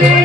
Yeah.